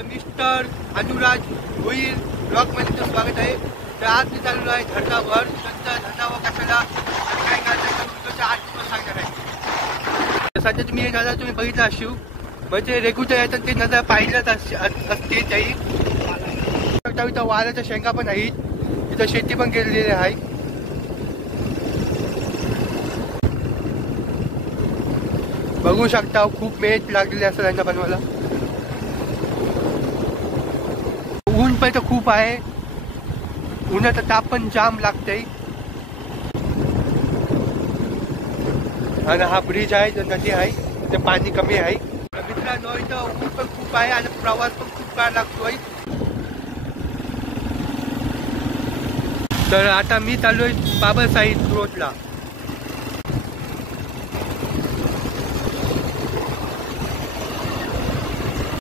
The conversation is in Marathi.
आपलं मिस्टर अनुराज भोईर ब्लॉगमध्ये तुमचं स्वागत आहे। तर आज मी चाललो आहे धरणावर। धरणावर कशाला काय करायचं व्हिडिओच्या आत सांगणार आहे। सध्या तुम्ही हे नजारा तुम्ही बघितला असेल, म्हणजे रेग्युलर येतात ते नजारा पाहिलाच असते त्याही। इथं वाऱ्याच्या शेंगा पण आहेत, इथं शेती पण केलेली आहे। बघू शकता खूप मेहनत लागलेली असं त्यांना बनवायला। ऊन पण तर खूप आहे, उन्हाचा ताप पण जाम लागतंय। आणि हा ब्रिज आहे, जो नदी आहे, ते पाणी कमी आहे। मित्रांनो इथं ऊन पण खूप आहे आणि प्रवास पण खूप काळ लागतोय। तर आता मी चाललोय बाबासाहेब रोडला।